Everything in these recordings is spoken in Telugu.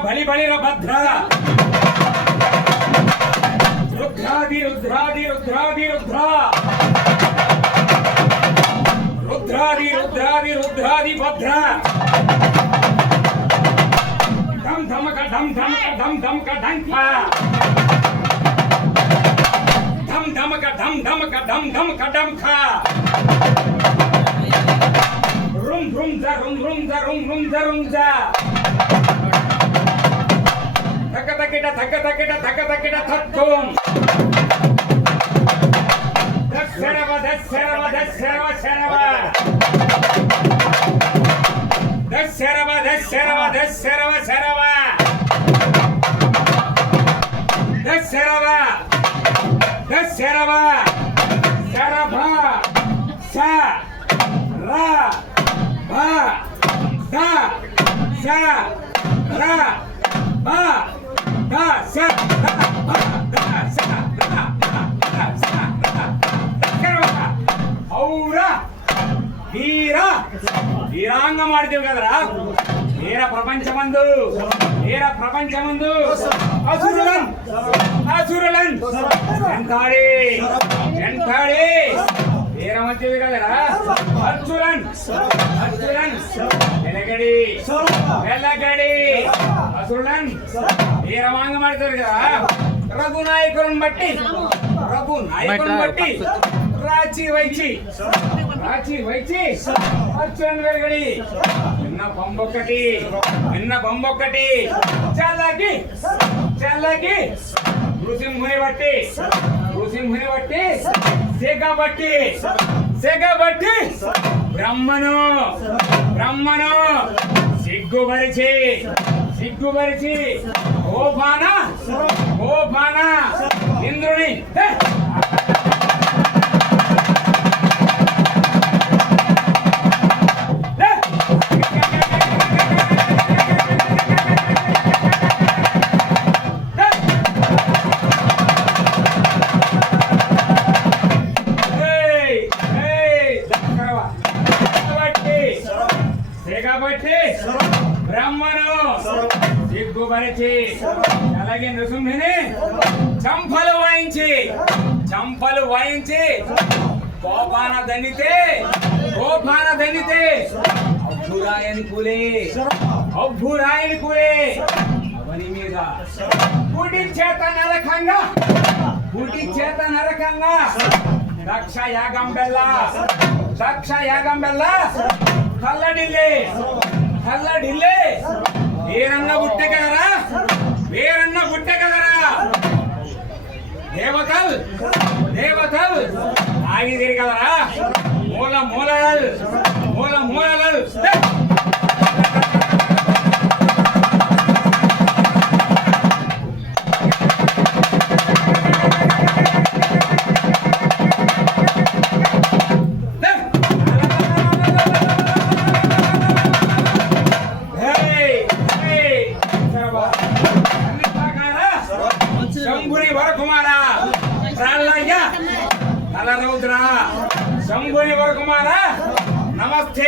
भली बलिरा भद्र रुद्रादि रुद्रादि रुद्रादि रुद्रा रुद्रादि रुद्रादि रुद्रादि भद्र धम धम का धम धम का धम धम का ढंका धम धम का धम धम का धम धम का डमखा rum rum za rum rum za rum rum za rum za thakka takita thakkum dasharava dasharava dasharava sharava dasharava dasharava dasharava sharava dasharava dasharava sharava sa ra ba da sha ra ba da sha ra ba da sha ra ba sha ra ఔరా వీరాంగ ಮಾಡಿದೆವು కదరా వీర ప్రపంచమందు అసురులన్ ఎంతాడి వీరమంతివి కదరా అర్జునన్ వెలగడి అసురులన్ వీరవాంగ ಮಾಡಿದೆವು కదా రఘునాయకుని బట్టి రాచి వైచి అర్జునన్ వెలగడి నిన్న బొమ్మొక్కటి చల్లకి నృసింహుని బట్టి సెగబట్టి బ్రహ్మను సిగ్గుపరిచి ఓ బాణ ఇంద్రుని బ్రహ్మను సిగ్గుపరిచి అలాగే నృసింహుని చంపలు వాయించి కోపాన దన్నితే అబ్బురాయని కూలే అవని మీద పుటి చేత నరకంగా దక్ష యాగం బెల్ల కల్లడిల్లే వీరన్న బుట్టె కదరా దేవతల్ ఆగిదిరి కదరా మూలలు శంభుని వరకుమార నమస్తే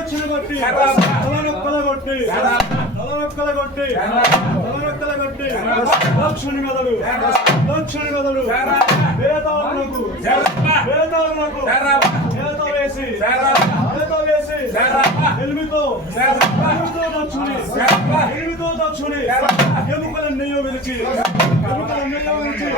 దక్షిణి బట్టి తలనొక్కల కొట్టి దక్షిణ మెదడు దక్షిణ మెదడు వేదాలకు వేదాలకు వేద వేసి ఎనిమిదో దక్షుని ఎనిమిదో దక్షుని ఎముకల నెయ్యో విలిచి ఎముకల నెయ్యో విలిచి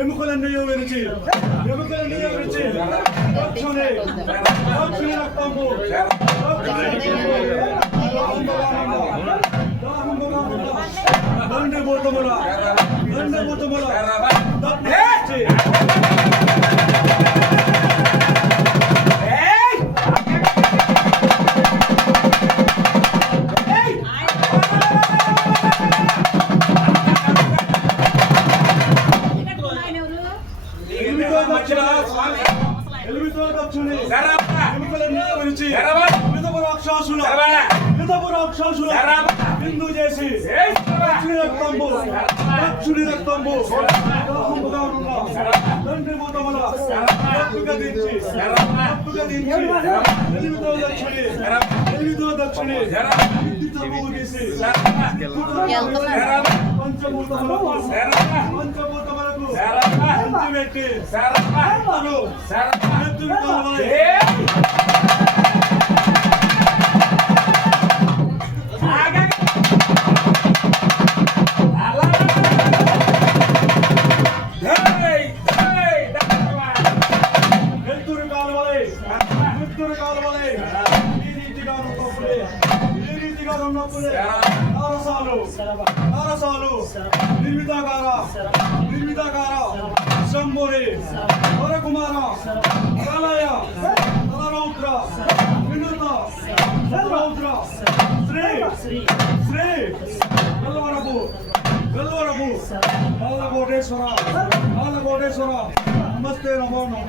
ఎముకలన్నయ్యో విరిచి ఎముకలన్నయ్యో విరిచి దక్షుని దక్షుని రక్తంబు దండి భూతముల ఎనిమిదో దక్షుని ఎముకలన్నయ్యో విరిచి రాక్షసుల బిందు చేసి దక్షుని రక్తంబు తండ్రి భూతముల ఎనిమిదో దక్షుని గీసి పంచభూతములకు పెట్టి నిర్మితాకార శంభురి వరకుమార ప్రళయ రౌద్ర వినుత రౌద్ర శ్రీ వెల్లవరపు బాలకోటేశ్వర నమస్తే నమో నమః.